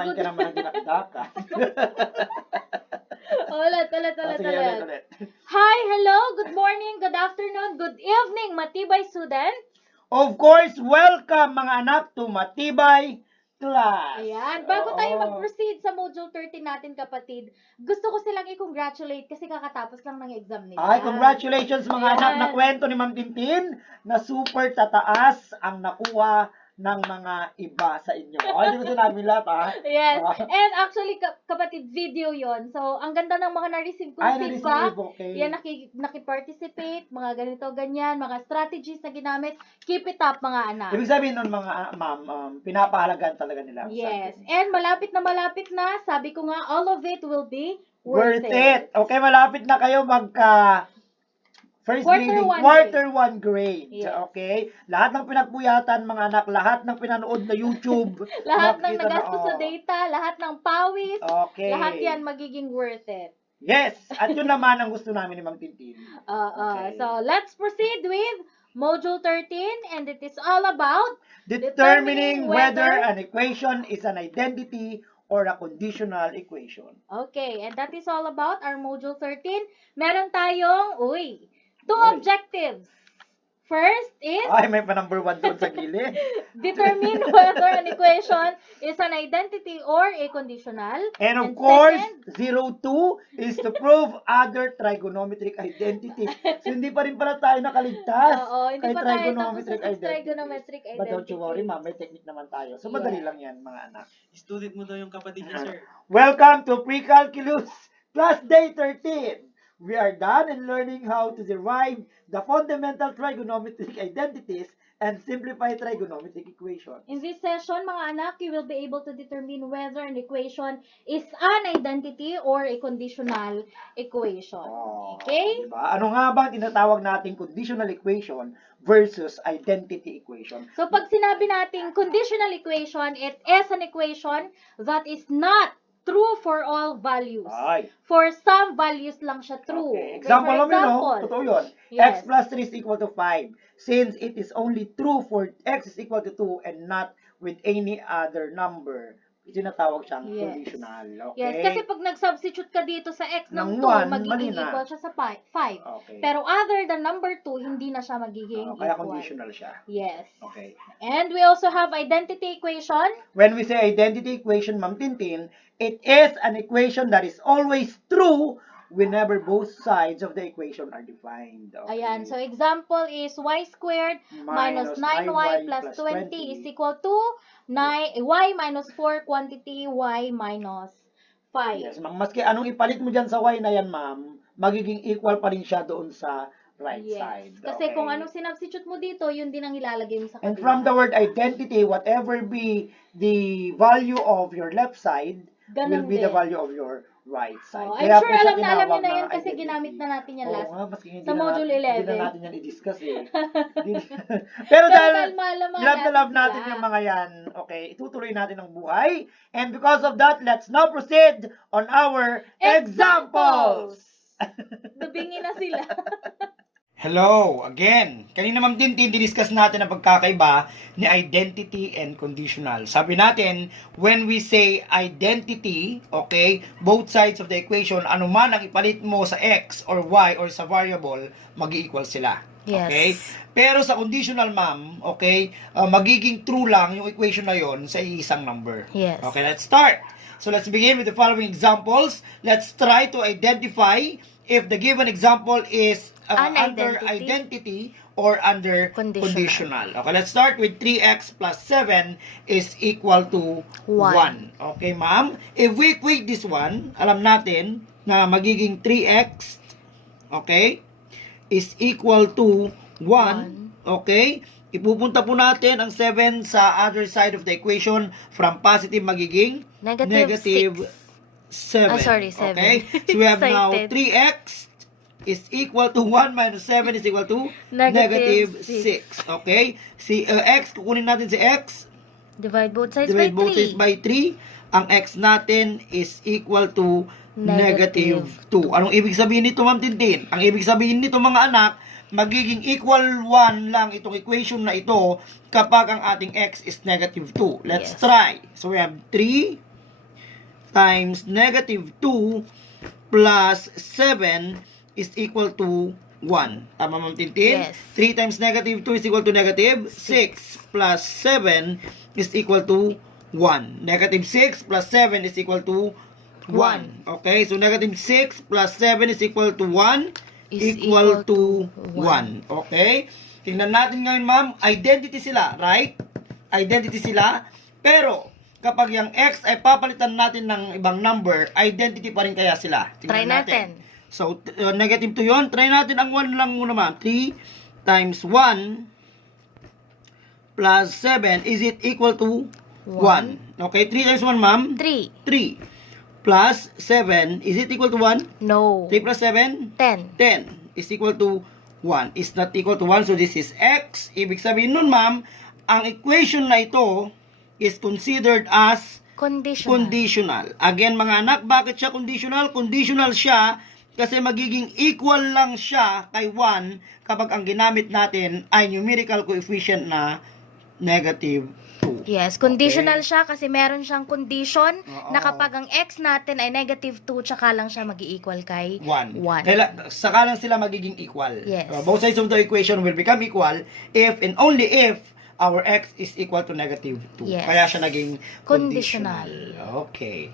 kumain ka naman ng dinakdakan. Ulit. Hi, hello, good morning, good afternoon, good evening, matibay student. Of course, welcome mga anak to Matibay Class. Ayan, bago tayo mag-proceed sa module 13 natin, kapatid, gusto ko silang i-congratulate kasi kakatapos lang ng exam nila. Ay, congratulations mga Ayan. anak, na kwento ni Ma'am Tintin na super tataas ang nakuha ng mga iba sa inyo. Ay, hindi ko sinabi lahat, ha? Yes, and actually, kapatid, video yon. So, ang ganda ng mga na-receive kong feedback. Okay. Yan, naki-participate, mga ganito, ganyan, mga strategies na ginamit. Keep it up, mga anak. Ibig sabihin nun mga ma'am, pinapahalagan talaga nila. Yes, and malapit na, sabi ko nga, all of it will be worth it. Okay, malapit na kayo magka first grading, quarter 1 grade. Yes. Okay? Lahat ng pinagpuyatan, mga anak, lahat ng pinanood na YouTube, Lahat ng nagastos sa data, lahat ng pawis, okay, lahat yan magiging worth it. Yes, at yun naman ang gusto namin ni Ma'am Tintin. Okay. So, let's proceed with Module 13, and it is all about determining whether an equation is an identity or a conditional equation. Okay, and that is all about our Module 13. Meron tayong, two objectives. First is, Ay, may pa number 1 doon sa gilid. determine whether an equation is an identity or a conditional. And of course, 02 is to prove other trigonometric identity. So, hindi pa rin pala tayo nakaligtas. Oo, hindi pa tayo tapos sa identity. trigonometric identity. But don't you worry, ma'am, may technique naman tayo. So, madali lang yan, mga anak. Student mo daw yung kapatid niya, sir. Welcome to Pre-Calculus Class Day 13. We are done in learning how to derive the fundamental trigonometric identities and simplify trigonometric equations. In this session, mga anak, you will be able to determine whether an equation is an identity or a conditional equation. Okay? Diba? Ano nga ba tinatawag nating conditional equation versus identity equation? So, pag sinabi nating conditional equation, it is an equation that is not true for all values. Ay. For some values lang siya true. Okay. Example namin, no? Totoo yun. X Yes. plus 3 is equal to 5. Since it is only true for x is equal to 2 and not with any other number, tinatawag siyang conditional. Okay? Yes, kasi pag nag-substitute ka dito sa x ng Ng 2, one, magiging mali na. equal siya sa 5. Okay. Pero other than number 2, hindi na siya magiging Kaya equal. conditional siya. Yes. Okay. And we also have identity equation. When we say identity equation, Ma'am Tintin, it is an equation that is always true whenever both sides of the equation are defined. Okay. Ayan, so example is y squared minus 9y plus 20 is equal to y minus 4 quantity y minus 5. Yes, ma'am. Maski anong ipalit mo dyan sa y na yan, ma'am, magiging equal pa rin siya doon sa right side. Kasi Okay. kung anong sinubstitute mo dito, yun din ang ilalagay mo sa And kabila. from the word identity, whatever be the value of your left side, will Ganun be the din. value of your right side. I'm Kaya sure po siya alam niyo tinawag na yan kasi identity. ginamit na natin yan last nga, maski hindi sa na module Hindi 11. na natin yan i-discuss eh. Pero dahil malaman love na love natin sila. yung mga yan, okay, itutuloy natin ang buhay. And because of that, let's now proceed on our examples. Dubingi na sila. Hello, again. Kanina Ma'am Tintin, discuss natin ang pagkakaiba ni identity and conditional. Sabi natin, when we say identity, okay, both sides of the equation, ano man ang ipalit mo sa x or y or sa variable, mag-equal sila. Yes. Okay? Pero sa conditional, ma'am, okay, magiging true lang yung equation na yon sa isang number. Yes. Okay, let's start. So let's begin with the following examples. Let's try to identify if the given example is under identity or under conditional. Okay, let's start with 3x plus 7 is equal to 1. Okay, ma'am. If we equate this one, alam natin na magiging 3x, okay, is equal to 1. Okay? Ipupunta po natin ang 7 sa other side of the equation. From positive magiging negative 7. Sorry, 7. Okay? So we have now 3x is equal to 1 minus 7 is equal to negative 6. Okay? Si x, kukunin natin si x. Divide both sides Divide both sides by 3. Ang x natin is equal to negative 2. Anong ibig sabihin nito, Ma'am Tintin? Ang ibig sabihin nito, mga anak, magiging equal 1 lang itong equation na ito kapag ang ating x is negative 2. Let's try. So we have 3 times negative 2 plus 7 is equal to 1. Tama, Ma'am Tintin? Yes. 3 times negative 2 is equal to negative 6 plus 7 is equal to 1. Negative 6 plus 7 is equal to 1. Okay, so negative 6 plus 7 is equal to 1 equal to 1. Okay? Tingnan natin ngayon, ma'am. Identity sila, right? Identity sila. Pero, kapag yung x ay papalitan natin ng ibang number, identity pa rin kaya sila. Tingnan Try natin. So, negative 2 yun. Try natin ang 1 lang muna, ma'am. 3 times 1 plus 7, is it equal to 1? Okay, 3 times 1, ma'am? 3. 3. Plus 7, is it equal to 1? No. 3 plus 7? 10. 10 is equal to 1. Is not equal to 1, so this is x. Ibig sabihin nun, ma'am, ang equation na ito is considered as conditional. Again, mga anak, bakit siya conditional? Conditional siya kasi magiging equal lang siya kay 1 kapag ang ginamit natin ay numerical coefficient na negative 2. Yes, conditional siya kasi meron siyang condition Oo. na kapag ang x natin ay negative 2, tsaka lang siya mag-i-equal kay 1. 1. Saka lang sila magiging equal. Yes. Both sides of the equation will become equal if and only if our x is equal to negative 2. Yes. Kaya siya naging conditional. Okay.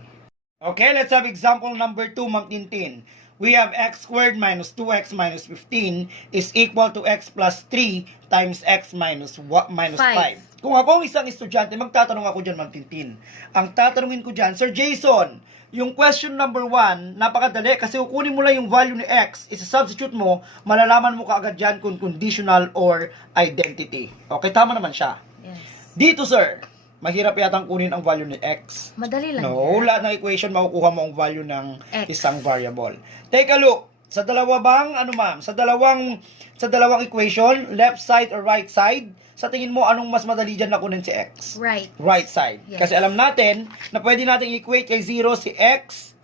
Okay, let's have example number 2, Ma'am Tintin. We have x squared minus 2x minus 15 is equal to x plus 3 times x minus 5. Kung ako ang isang estudyante, magtatanong ako dyan, Ma'am Tintin. Ang tatanungin ko dyan, Sir Jason, yung question number 1, napakadali kasi kukunin mo lang yung value ni x, isa-substitute mo, malalaman mo kaagad dyan kung conditional or identity. Okay, tama naman siya. Yes. Dito, sir, mahirap yatang kunin ang value ni x. Madali lang. No, lahat ng equation makukuha mo ang value ng X. isang variable. Take a look. Sa dalawa bang, ma'am? Sa dalawang equation, left side or right side, sa tingin mo, anong mas madali dyan na kunin si x? Right. Right side. Yes. Kasi alam natin na pwede natin equate kay 0 si x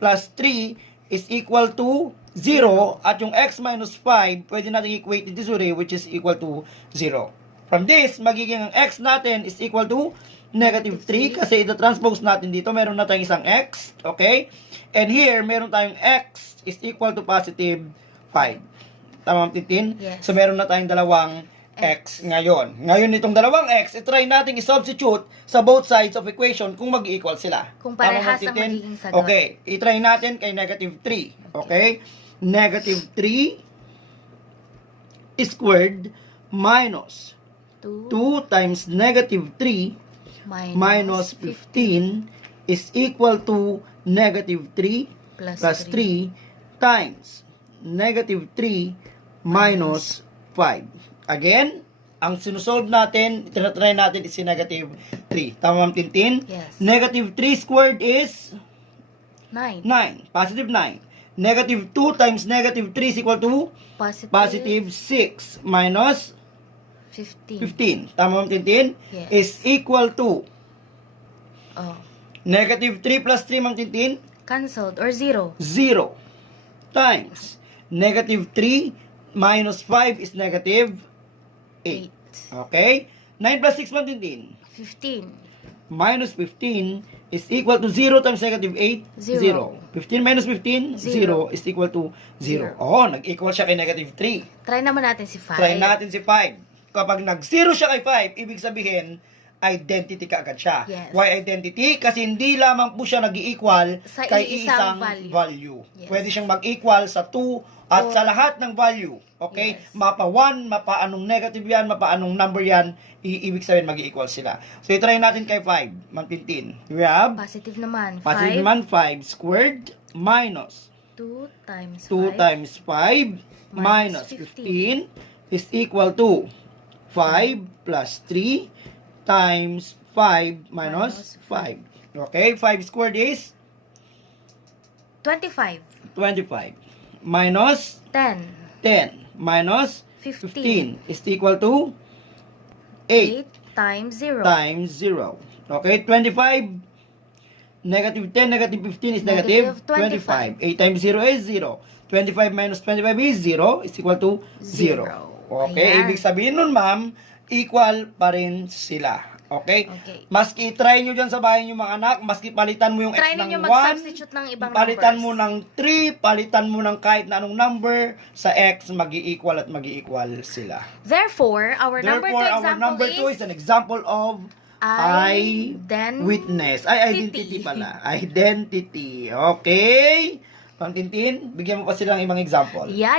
plus 3 is equal to 0 at yung x minus 5, pwede natin equate dito which is equal to 0. From this, magiging ang x natin is equal to negative 3 kasi ita-transpose natin dito, meron na tayong isang x, okay? And here, meron tayong x is equal to positive 5. Tama, Ma'am Tintin? Yes. So, meron na tayong dalawang x ngayon. Ngayon, itong dalawang x, try natin i-substitute sa both sides of equation kung mag-equal sila. Kung Tama, parehas Ma'am ang Tintin? magiging sagot. Okay, i-try natin kay negative 3. Okay? Negative 3 squared minus 2 times negative 3 minus 15 is equal to negative 3 plus 3 times negative 3 minus 5. Again, ang sinusolve natin, tinatry natin is si negative 3. Tama, Ma'am Tintin? Yes. Negative 3 squared is 9. 9. Positive 9. Negative 2 times negative 3 is equal to positive 6 minus 15. Tama, Ma'am Tintin? Yes. Is equal to Oh. negative 3 plus 3, Ma'am Tintin? Cancelled or 0. 0 times negative 3 minus 5 is negative 8. 8. Okay? 9 plus 6, Ma'am Tintin? 15. Minus 15 is equal to 0 times negative 8? 0. 15 minus 15? 0 is equal to 0. Oh, nag-equal siya kay negative 3. Try naman natin si 5. Try natin si 5. Kapag nag-0 siya kay 5, ibig sabihin, identity ka agad siya. Yes. Why identity? Kasi hindi lamang po siya nag-equal Sa kay iisang isang value. value. Yes. Pwede siyang mag-equal sa 2 at Or- sa lahat ng value. Okay? Yes. Mapa 1, mapa anong negative yan, mapa anong number yan, ibig sabihin mag-equal sila. So, i-try natin kay 5. Ma'am Tintin. We have Positive naman. positive 5. naman 5 squared minus 2 times 2 5. times 5 minus 15 is equal to 5 plus 3 times 5 minus 5. Okay, 5 squared is 25. 25. Minus 10. 10 minus 15. 15 is equal to 8 times 0. times 0. Okay, 25 negative 10, negative 15 is negative 25. 8 times 0 is 0. 25 minus 25 is 0 is equal to 0. Okay, Ayan. ibig sabihin nun, ma'am, equal pa rin sila. Okay? Okay. Maski try nyo dyan sa bahay nyo mga anak, maski palitan mo yung Try x ng ninyo 1, mag-substitute ng ibang palitan numbers. mo ng 3, palitan mo ng kahit na anong number, sa x, mag-i-equal at mag-i-equal sila. Therefore, our number 2 Therefore, our example number 2 is an example of witness. Ay, identity pala. Identity. Okay? Pang Tintin, bigyan mo pa silang ibang example. Yeah.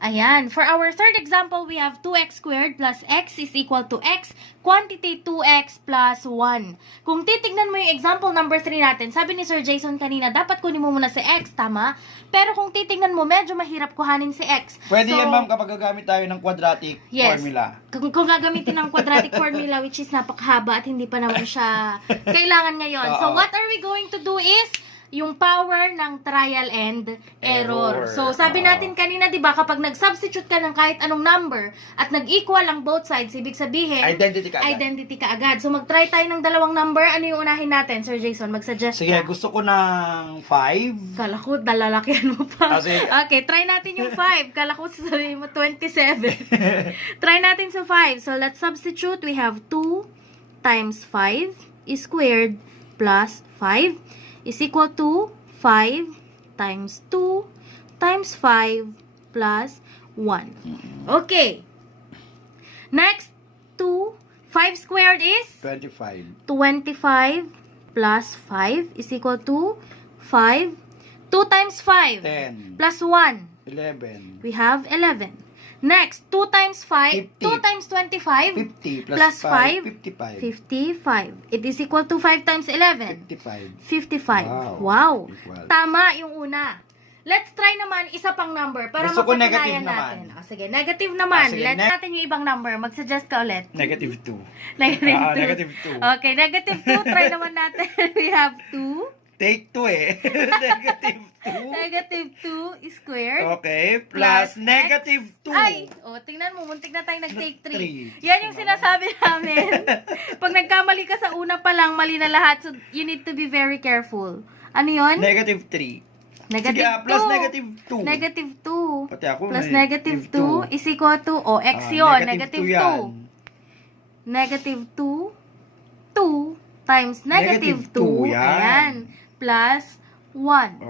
Ayan, for our third example, we have 2x squared plus x is equal to x, quantity 2x plus 1. Kung titignan mo yung example number 3 natin, sabi ni Sir Jason kanina, dapat kunin mo muna si x, tama? Pero kung titignan mo, medyo mahirap kuhanin si x. Pwede yan, ma'am, kapag gagamit tayo ng quadratic formula. Kung gagamitin ng quadratic formula, which is napakahaba at hindi pa naman siya kailangan ngayon. So, what are we going to do is yung power ng trial and error. So, sabi natin kanina, di ba, kapag nag-substitute ka ng kahit anong number at nag-equal ang both sides, ibig sabihin, identity ka agad. So, mag-try tayo ng dalawang number. Ano yung unahin natin, Sir Jason? Mag-suggest Sige, ka. gusto ko ng 5. Kala ko, dalalakyan mo pa. Sige. Okay, try natin yung 5. Kala ko sasabihin mo 27. Try natin sa 5. So, let's substitute. We have 2 times 5 is squared plus 5 is equal to 5 times 2 times 5 plus 1. Okay. Next, 5 squared is? 25. 25 plus 5 is equal to 5. 2 times 5. 10. Plus 1. 11. We have 11. Next, 2 times 5. 50. 2 times 25. 50 plus 5. 55. 55. It is equal to 5 times 11. 55. 55. Wow. Equal. Tama yung una. Let's try naman isa pang number para Gusto ko mapatunayan negative natin. naman. Sige, negative naman. Sige, Let's natin yung ibang number. Mag-suggest ka ulit. Negative 2. Negative 2. Negative 2. Okay, negative 2. Try naman natin. We have 2. Take 2 eh. Negative 2. Negative 2 squared. Okay. Plus negative 2. Ay! O, tingnan mo. Muntik na tayong nag-take 3. Three. Yan yung sinasabi namin. Pag nagkamali ka sa una pa lang, mali na lahat. So, you need to be very careful. Ano yun? Negative 3. Negative Sige, plus 2. negative 2. Negative 2. Pati ako Plus may negative 2 is equal to, x yun. Negative 2. Negative 2. 2 times negative 2. Yan. Ayan. Plus 1.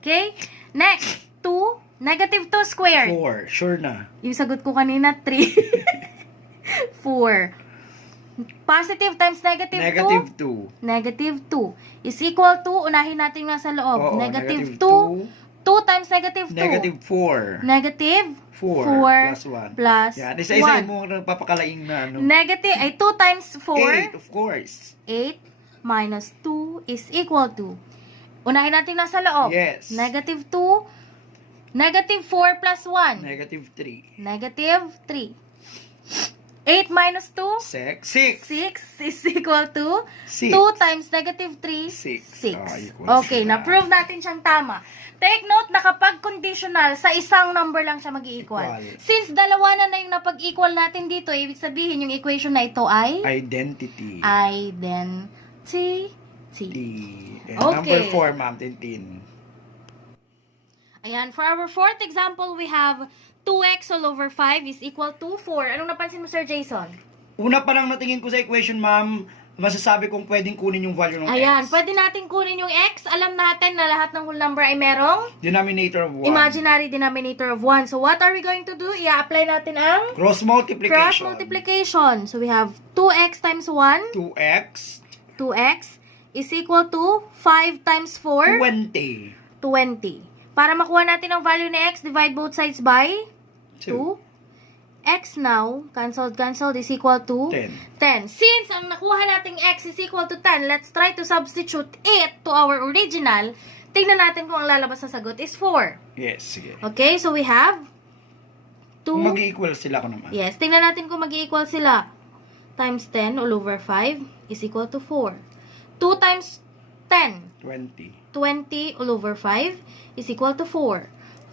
Okay? Next, 2. Negative 2 squared. 4. Sure na. Yung sagot ko kanina, 3. 4. Positive times negative 2. Negative 2. Negative 2 is equal to, unahin natin nga sa loob. Oo, Negative 2. 2 times negative 2. Negative 4. Negative 4 plus 1. Plus Yan. Isa-isa 1. mo papakalaing na ano. Negative, ay 2 times 4. 8, of course. 8 minus 2 is equal to, unahin natin nasa loob. Yes. Negative 2. Negative 4 plus 1. Negative 3. Negative 3. 8 minus 2. 6. 6 is equal to 2 6. times negative 3. 6. 6. Equals Okay, sila. na-prove natin siyang tama. Take note na kapag conditional, sa isang number lang siya mag-equal. Equal. Since dalawa na yung napag-equal natin dito, ibig sabihin yung equation na ito ay Identity. identity. And Okay. number 4, Ma'am Tintin. Ayan, for our fourth example, we have 2x all over 5 is equal to 4. Anong napansin mo, Sir Jason? Una pa lang natingin ko sa equation, Ma'am, masasabi kong pwedeng kunin yung value ng Ayan, x. pwede natin kunin yung x. Alam natin na lahat ng whole number ay merong Denominator of 1. imaginary denominator of 1. So, what are we going to do? I-apply natin ang Cross multiplication. cross multiplication. So, we have 2x times 1. 2x. 2x is equal to 5 times 4. 20. 20. Para makuha natin ang value ni x, divide both sides by 2. 2. X now, cancelled is equal to 10. 10. Since ang nakuha nating x is equal to 10, let's try to substitute it to our original. Tingnan natin kung ang lalabas na sagot is 4. Yes, sige. Okay, so we have 2. Mag-equal sila ko naman. Yes, tingnan natin kung mag-equal sila. Times 10 all over 5 is equal to 4. 2 times 10. 20. 20 all over 5 is equal to 4.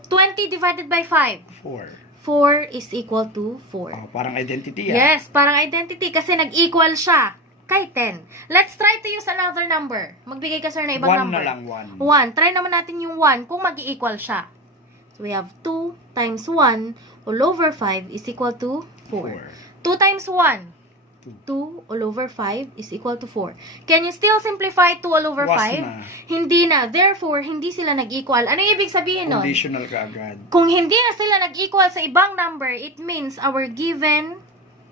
20 divided by 5. 4. 4 is equal to 4. Oh, parang identity yan. Yes, parang identity kasi nag-equal siya kay 10. Let's try to use another number. Magbigay ka, sir, na ibang 1 number. na lang, 1. 1. Try naman natin yung 1 kung mag-equal siya. So, we have 2 times 1 all over 5 is equal to 4. 2 times 1. 2 all over 5 is equal to 4. Can you still simplify 2 all over Was 5? na. Hindi na. Therefore, hindi sila nag-equal. Ano yung ibig sabihin nun? Conditional ka agad. Kung hindi na sila nag-equal sa ibang number, it means our given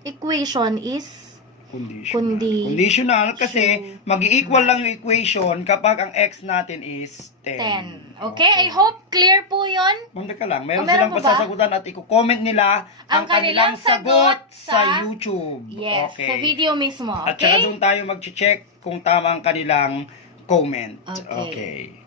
equation is Conditional kasi mag-equal lang yung equation kapag ang x natin is 10. 10. Okay? I hope clear po yun. Manda ka lang. Meron meron silang pa ba? pasasagutan at i-comment nila ang kanilang sagot sa YouTube. Yes, Okay. sa video mismo. At saka Okay? doon tayo mag-check kung tama ang kanilang comment. Okay.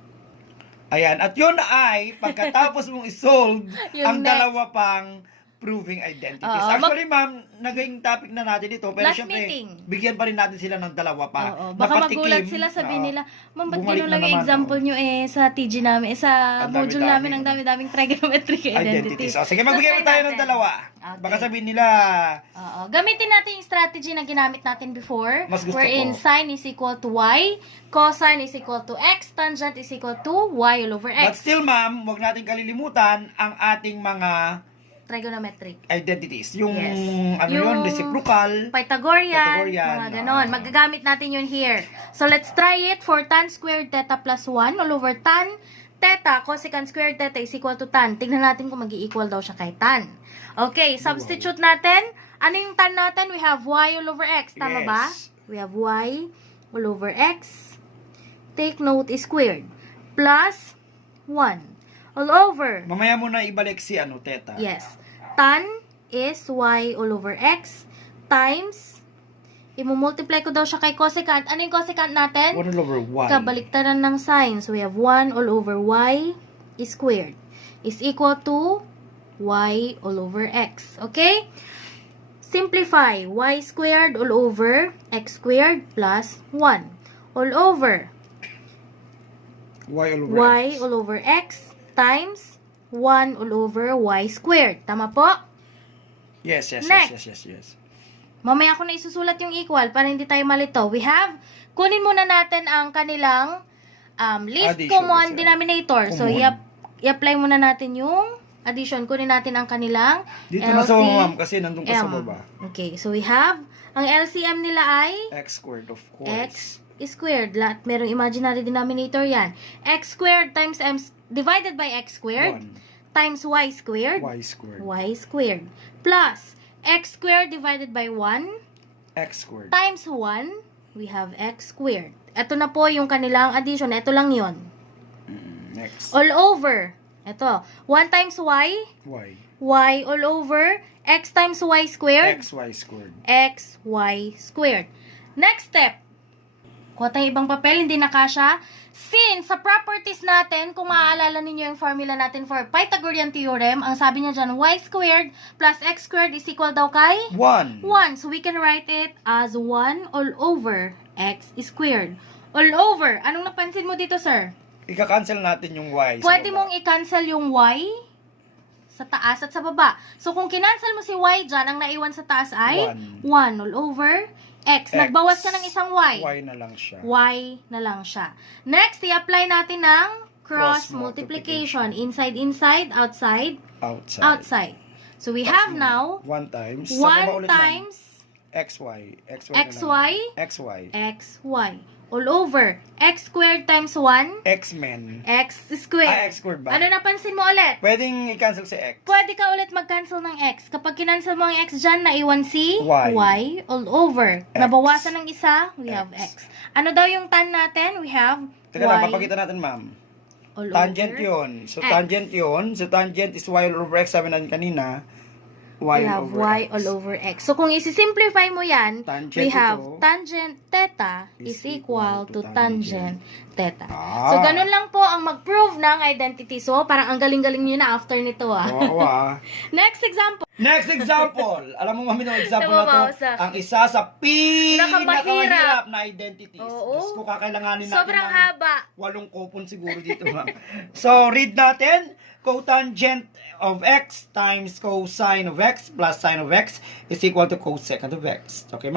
Ayan. At yun ay, pagkatapos mong isolve Yung ang next. dalawa pang proving identities. Oo, Actually, ma'am, naging topic na natin ito. Pero Last syempre, meeting. bigyan pa rin natin sila ng dalawa pa. Oo, baka Napatikim, magulat sila, sabihin nila, Ma'am, ba't bumalik gano'n na lang yung naman, example oo. nyo sa TG namin, sa Ang module dami-dami. namin, ang dami-daming trigonometric identities. identities. Sige, magbigay So, mo tayo try ng natin. dalawa. Okay. Baka sabihin nila, Oo. Gamitin natin yung strategy na ginamit natin before. Mas gusto wherein ko. sine is equal to y, cosine is equal to x, tangent is equal to y all over but x. still, ma'am, huwag natin kalilimutan ang ating mga Trigonometric. identities. Yung, Yes. ano Yung yun, reciprocal. Pythagorean, mga oo. ganon. Magagamit natin yun here. So, let's try it for tan squared theta plus 1 all over tan theta cosecant squared theta is equal to tan. Tignan natin kung mag-i-equal daw siya kay tan. Okay, substitute natin. Ano yung tan natin? We have y all over x. Tama Yes. ba? We have y all over x. Take note is squared. Plus 1 all over. Mamaya mo na ibalik si ano, theta. Yes. Tan is y all over x times, imumultiply ko daw siya kay cosecant. Ano yung cosecant natin? 1 over y. Kabaliktaran ng sign. So, we have 1 all over y squared is equal to y all over x. Okay? Simplify. Y squared all over x squared plus 1 all over Y all over y x. all over x times 1 all over y squared. Tama po? Yes, yes, Next. yes. Mamaya ko na isusulat yung equal para hindi tayo malito. We have, kunin muna natin ang kanilang least Addition, common kasi. denominator. So, Common. i-apply muna natin yung addition. Kunin natin ang kanilang Dito na sa ma'am kasi nandun ka sa LCM. baba. Okay, so we have, ang LCM nila ay X squared, of course. x squared. Lahat, merong imaginary denominator yan. X squared times m divided by x squared 1. times y squared. Y squared. Y squared. Plus, x squared divided by 1 X squared. times 1, we have x squared. Ito na po yung kanilang addition. Ito lang yon. Next. All over. Ito. 1 times y, Y. y all over, x times y squared, XY squared. xy squared. Next step. Kuha tayong ibang papel, hindi na kasya. Since sa properties natin, kung maaalala ninyo yung formula natin for Pythagorean theorem, ang sabi niya dyan, y squared plus x squared is equal daw kay 1. 1. So, we can write it as 1 all over x squared. All over. Anong napansin mo dito, sir? Ika-cancel natin yung Y. sa Pwede baba. mong i-cancel yung y sa taas at sa baba. So, kung kinancel mo si y dyan, ang naiwan sa taas ay 1 all over x. Nagbawas ka ng isang y. Y na lang siya. Y na lang siya. Next, i-apply natin ng cross Cross multiplication. Inside, inside, outside, Outside. outside. So, we have now 1 times. Sa baba 1 ulit, ma'am. times XY. XY. XY. XY. xy all over x squared times 1 X-Men. x squared. X squared ba? Ano napansin mo ulit? Pwedeng i-cancel si X. Pwede ka ulit mag-cancel ng x. Kapag kinancel mo ang x dyan, naiwan si Y. all over. X. Nabawasan ng isa, we X. have x. Ano daw yung tan natin? We have Teka lang, y papakita natin, ma'am. all Tangent over. yun. So, X. tangent yun. So, tangent is Y all over X. Sabi natin kanina, Y We have over y X. all over x. So, kung isi-simplify mo yan, Tangent we have ito tangent theta is equal to tangent theta. Ah. So, ganun lang po ang mag-prove ng identity. So, parang ang galing-galing nyo na after nito, ah. Oo, ah. Next example. Next example. Alam mo, mami, ng example na to, Namamausa. ang isa sa pinakamahirap Nakamahirap. na identities. Oo. Diyos ko, kakailanganin natin Sobrang ng haba. 8 kupon siguro dito, ma'am. So, read natin. Cotangent of x times cosine of x plus sine of x is equal to cosecant of x. Okay,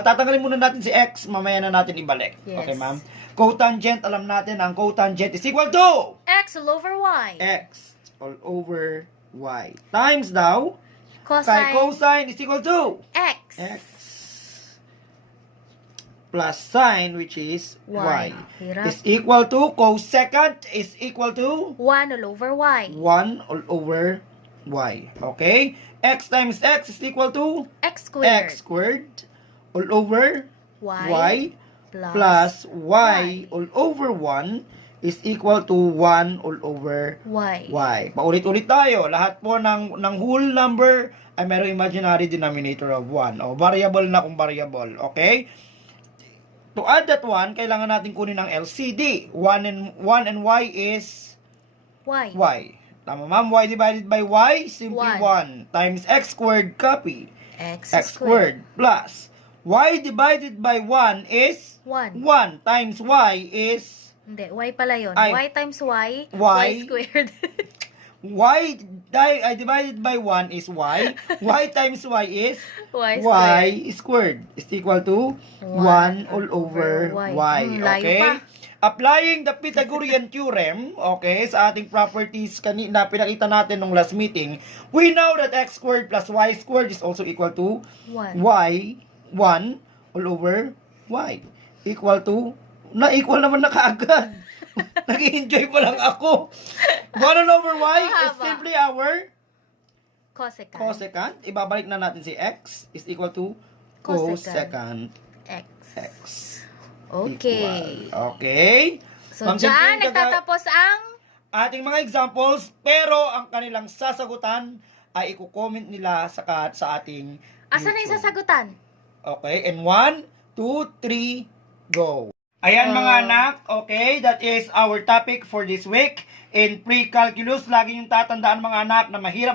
tatanggalin muna natin si x, mamaya na natin ibalik. Yes. Okay, ma'am? Cotangent, alam natin, ang cotangent is equal to X all over y. x all over y. Times daw, kay Cosine cosine is equal to x. x. plus sine, which is y. Hirap. Is equal to, cosecant is equal to 1 all over y. 1 all over y. Okay? X times x is equal to X squared. x squared all over y plus y all over 1 is equal to 1 all over y. Paulit-ulit tayo. Lahat po ng whole number ay mayroong imaginary denominator of 1. O, variable na kung variable. Okay? To add that 1, kailangan natin kunin ng LCD. 1 and y is y. Tama, ma'am? Y divided by y, simply 1. Times x squared, copy. X Squared plus y divided by 1 is 1. 1 times y is Hindi, y pala yun. Ay. Y times y squared. y divided by 1 is y. Y times y is y squared is equal to 1 all over y. Layo Okay? pa. Applying the Pythagorean theorem, okay, sa ating properties kanina pinakita natin nung last meeting, we know that x squared plus y squared is also equal to 1. y, 1 all over y. Equal to, na-equal naman na kaagad. Nag-enjoy pa lang ako. 1 all over y is simply our cosecant. Ibabalik na natin si x is equal to cosecant x. Okay. Equal. Okay? So, Ma'am dyan Jenny, nagtatapos ang ating mga examples, pero ang kanilang sasagutan ay i-comment nila sa ating asan na yung YouTube. sasagutan? Okay, and 1, 2, 3, go. Ayan mga anak, okay, that is our topic for this week. In pre-calculus, lagi yung tatandaan mga anak na mahirap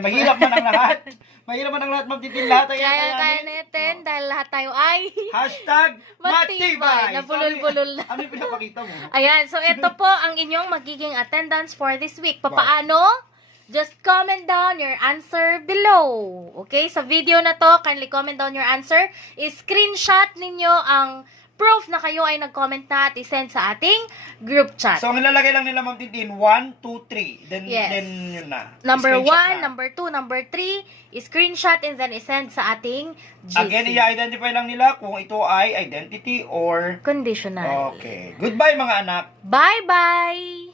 mahirap man ang lahat. Mahirap man ang lahat, magtitin lahat. Kaya natin dahil lahat tayo ay Hashtag matibay. Nabulol-bulol na. Ano yung pinapakita mo? Ayan, so ito po ang inyong magiging attendance for this week. Papaano? Just comment down your answer below. Okay? Sa video na to, kindly comment down your answer. I-screenshot ninyo ang proof na kayo ay nag-comment na at isend sa ating group chat. So, ang nilalagay lang nila, Ma'am Tintin, 1, 2, 3. Then yun na. Number Screenshot 1, number 2, number 3, screenshot and then isend sa ating GC. Again, i-identify lang nila kung ito ay identity or conditional. Okay. Goodbye mga anak. Bye-bye!